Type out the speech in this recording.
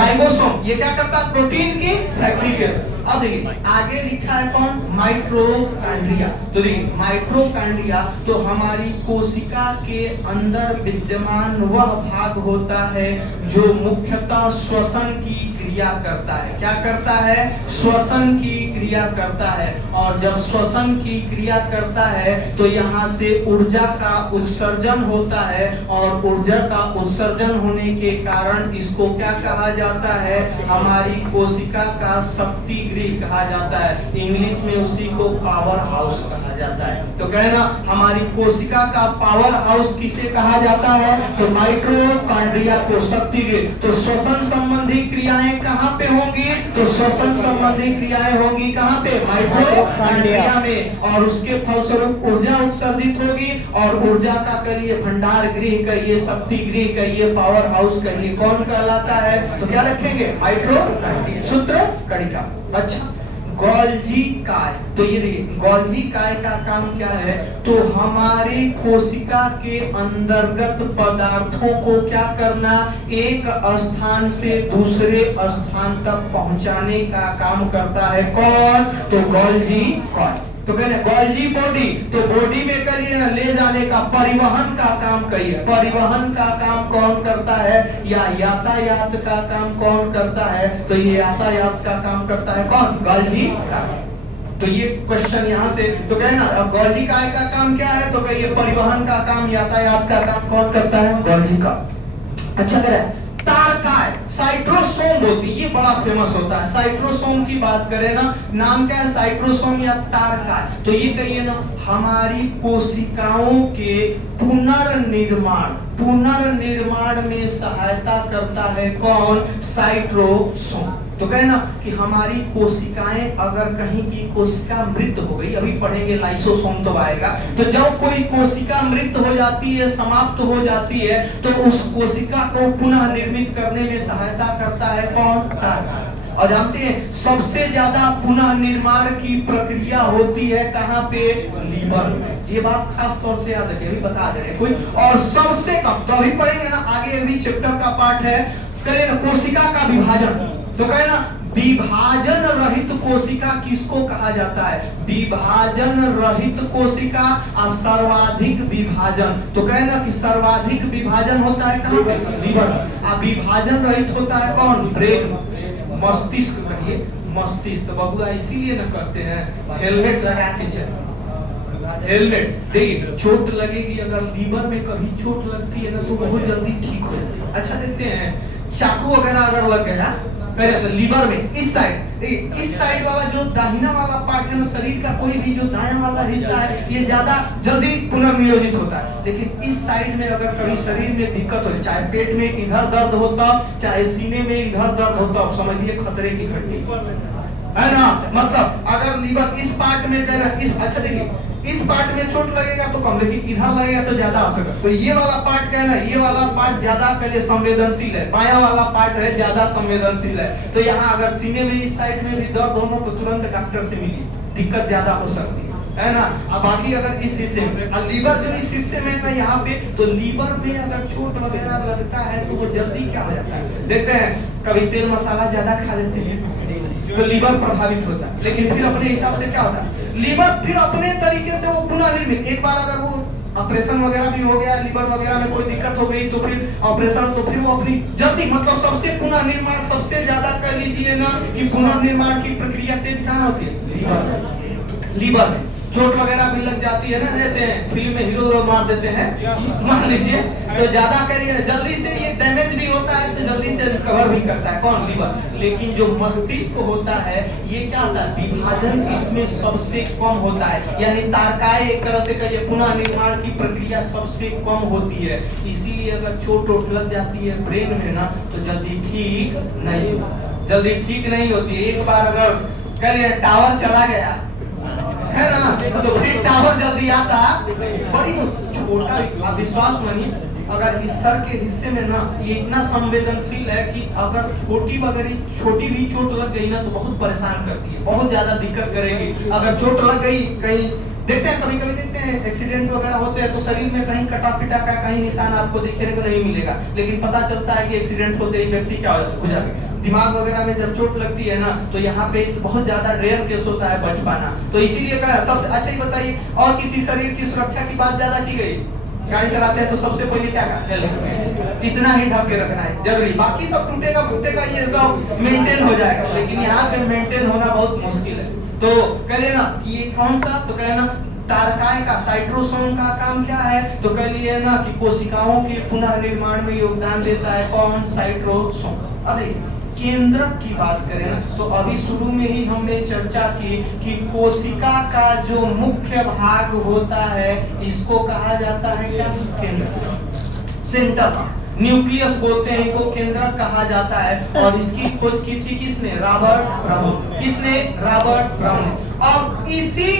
Ribosome ये क्या करता है? प्रोटीन की फैक्ट्री के। अब देखिए आगे लिखा है कौन? माइटोकॉन्ड्रिया। तो देखिए माइटोकॉन्ड्रिया तो हमारी कोशिका के अंदर विद्यमान वह भाग होता है जो मुख्यतः श्वसन की क्रिया करता है। क्या करता है? श्वसन की क्रिया करता है। और जब श्वसन की क्रिया करता है तो यहाँ से ऊर्जा का उत्सर्जन होता है, और ऊर्जा का उत्सर्जन होने के कारण इसको क्या कहा जाता है? हमारी कोशिका का शक्ति गृह कहा जाता है। इंग्लिश में उसी को पावर हाउस कहा जाता है। तो कहना हमारी कोशिका का पावर हाउस किसे कहा जाता है? तो माइटोकॉन्ड्रिया को शक्ति गृह। तो श्वसन संबंधी क्रियाएं कहाँ पे होंगी? तो श्वसन संबंधी क्रियाएं होंगी कहाँ पे? माइटोकॉन्ड्रिया में। और उसके फलस्वरूप ऊर्जा उत्सर्जित होगी, और ऊर्जा का कहिए भंडार गृह कहिए, शक्ति गृह कहिए, पावर हाउस कहिए, कौन कहलाता है? तो क्या रखेंगे? माइटोकॉन्ड्रिया। सूत्र कणिका। अच्छा, गोल्गी काय। तो ये देखिए गोल्गी काय का काम क्या है? तो हमारे कोशिका के अंतर्गत पदार्थों को क्या करना? एक स्थान से दूसरे स्थान तक पहुंचाने का काम करता है। कौन? तो गोल्गी काय। तो कहने गोल्गी बॉडी, तो बॉडी में करिए ले जाने का, परिवहन का काम करिए। परिवहन का काम कौन करता है? या यातायात का काम कौन करता है? तो ये यातायात का काम करता है कौन? गोल्गी काय। तो ये क्वेश्चन यहाँ से तो कहना अब गोल्गी काय का काम क्या है? तो कहिए परिवहन का काम, यातायात का काम कौन करता है? गोल्गी काय। अच्छा करें तारकाय, साइट्रोसोम होती है, ये बड़ा फेमस होता है। साइट्रोसोम की बात करें ना, नाम क्या है? साइट्रोसोम या तारकाय। तो ये कहिए ना हमारी कोशिकाओं के पुनर्निर्माण में सहायता करता है कौन? साइट्रोसोम। तो कहना कि हमारी कोशिकाएं अगर कहीं की कोशिका मृत हो गई, अभी पढ़ेंगे लाइसोसोम तो आएगा, तो जब कोई कोशिका मृत हो जाती है, समाप्त हो जाती है, तो उस कोशिका को पुनः निर्मित करने में सहायता करता है कौन? तारकाय। और जानते हैं सबसे ज्यादा पुनः निर्माण की प्रक्रिया होती है कहाँ पे? लीवर में। ये बात खास तौर से याद रखिए, अभी बता दे रहे कोई। और सबसे कम तो अभी पढ़ेंगे ना, आगे अभी चैप्टर का पार्ट है, करें कोशिका का विभाजन। तो कहना विभाजन रहित कोशिका किसको कहा जाता है? विभाजन रहित कोशिका और सर्वाधिक विभाजन। तो कहना कि सर्वाधिक विभाजन होता है कहाँ पे? लीवर। और विभाजन रहित होता है कौन? ब्रेन, मस्तिष्क कहिए, मस्तिष्क। तो बबुआ इसीलिए न करते हैं हेलमेट लगा के चल। हेलमेट देखिए, चोट लगेगी अगर लीवर में कभी चोट लगती है ना तो बहुत जल्दी ठीक हो जाती है। अच्छा देखते हैं चाकू वगैरह अगर लग गया पहले तो लीवर में इस साइड वाला जो दाहिना वाला पार्ट है शरीर का, कोई भी जो दायां वाला हिस्सा है ये ज्यादा जल्दी पुनर्नियोजित होता है। लेकिन इस साइड में अगर कभी शरीर में दिक्कत हो, चाहे पेट में इधर दर्द होता, चाहे सीने में इधर दर्द होता, अब समझिए खतरे की घंटी है ना। मतलब अगर लीवर इस पार्ट में इस, अच्छा देखिए इस पार्ट में चोट लगेगा तो कम, लेकिन इधर लगेगा तो ज्यादा असर। तो ये वाला पार्ट क्या है ना, ये वाला पार्ट ज्यादा पहले संवेदनशील है, बाया वाला पार्ट है ज्यादा संवेदनशील है। तो यहाँ अगर सीने में इस साइड में भी दर्द हो तो तुरंत डॉक्टर से मिलिए, दिक्कत ज्यादा हो सकती है ना। अब बाकी अगर इस हिस्से में लीवर जो इस हिस्से में ना यहाँ पे, तो लीवर में अगर चोट वगैरह लगता है तो वो जल्दी क्या हो जाता है? देखते हैं कभी तेल मसाला ज्यादा खा लेते हैं तो लीवर प्रभावित होता है, लेकिन फिर अपने हिसाब से क्या होता है? लीवर फिर अपने तरीके से वो पुनः निर्मित, एक बार अगर वो ऑपरेशन वगैरह भी हो गया, लीवर वगैरह में कोई दिक्कत हो गई तो फिर ऑपरेशन, तो फिर वो अपनी जल्दी, मतलब सबसे पुनः निर्माण सबसे ज्यादा कर लीजिए ना कि पुनर्निर्माण की प्रक्रिया तेज कहाँ होती है? लीवर में। चोट वगैरह भी लग जाती है ना, जैसे फिल्म में हीरो मार देते हैं मान लीजिए, तो ज्यादा करिए जल्दी से ये डैमेज भी होता है तो जल्दी से रिकवर भी करता है कौन? लीवर। लेकिन जो मस्तिष्क होता है ये क्या होता है? विभाजन इसमें सबसे कम होता है, यानी तारकाय एक तरह से कहिए पुनः निर्माण की प्रक्रिया सबसे कम होती है। इसीलिए अगर चोट लग जाती है ब्रेन में ना तो जल्दी ठीक नहीं होती। एक बार अगर करिए टावर चला गया है ना, तो फिर टावर जल्दी आता, बड़ी छोटा, आप विश्वास मानिए अगर इस सर के हिस्से में ना ये इतना संवेदनशील है कि अगर छोटी भी चोट लग गई ना तो बहुत परेशान करती है, बहुत ज्यादा दिक्कत करेगी। अगर चोट लग गई कहीं देखते हैं कभी कभी देखते हैं एक्सीडेंट वगैरह होते हैं तो शरीर में कहीं कटा पिटा का कहीं निशान आपको दिखने को नहीं मिलेगा, लेकिन पता चलता है कि एक्सीडेंट होते ही व्यक्ति क्या हो जाता है, दिमाग वगैरह में जब चोट लगती है ना तो यहाँ पे बहुत ज्यादा रेयर केस होता है बच पाना। तो इसीलिए कहा सबसे अच्छा ही बताइए, और किसी शरीर की सुरक्षा की बात ज्यादा की गई? गाड़ी चलाते हैं तो सबसे पहले क्या कहा? हेलमेट, इतना ही ढक के रखना है जरूरी, बाकी सब टूटेगा फूटेगा ये सब मेंटेन हो जाएगा, लेकिन यहाँ पे मेंटेन होना बहुत मुश्किल है। तो कह लेना कि ये कौन सा, तो कहना तारकाय का साइट्रोसोम का काम क्या है, तो कह लिए ना कि कोशिकाओं के पुनः निर्माण में योगदान देता है कौन? साइट्रोसोम। अरे केंद्रक की बात करें ना तो अभी शुरू में ही हमने चर्चा की कि कोशिका का जो मुख्य भाग होता है इसको कहा जाता है क्या? केंद्रक, सेंटर, न्यूक्लियस बोलते हैं इनको, केंद्रक कहा जाता है। और इसकी खोज की थी किसने? Robert Brown. किसने? Robert Brown. और इसी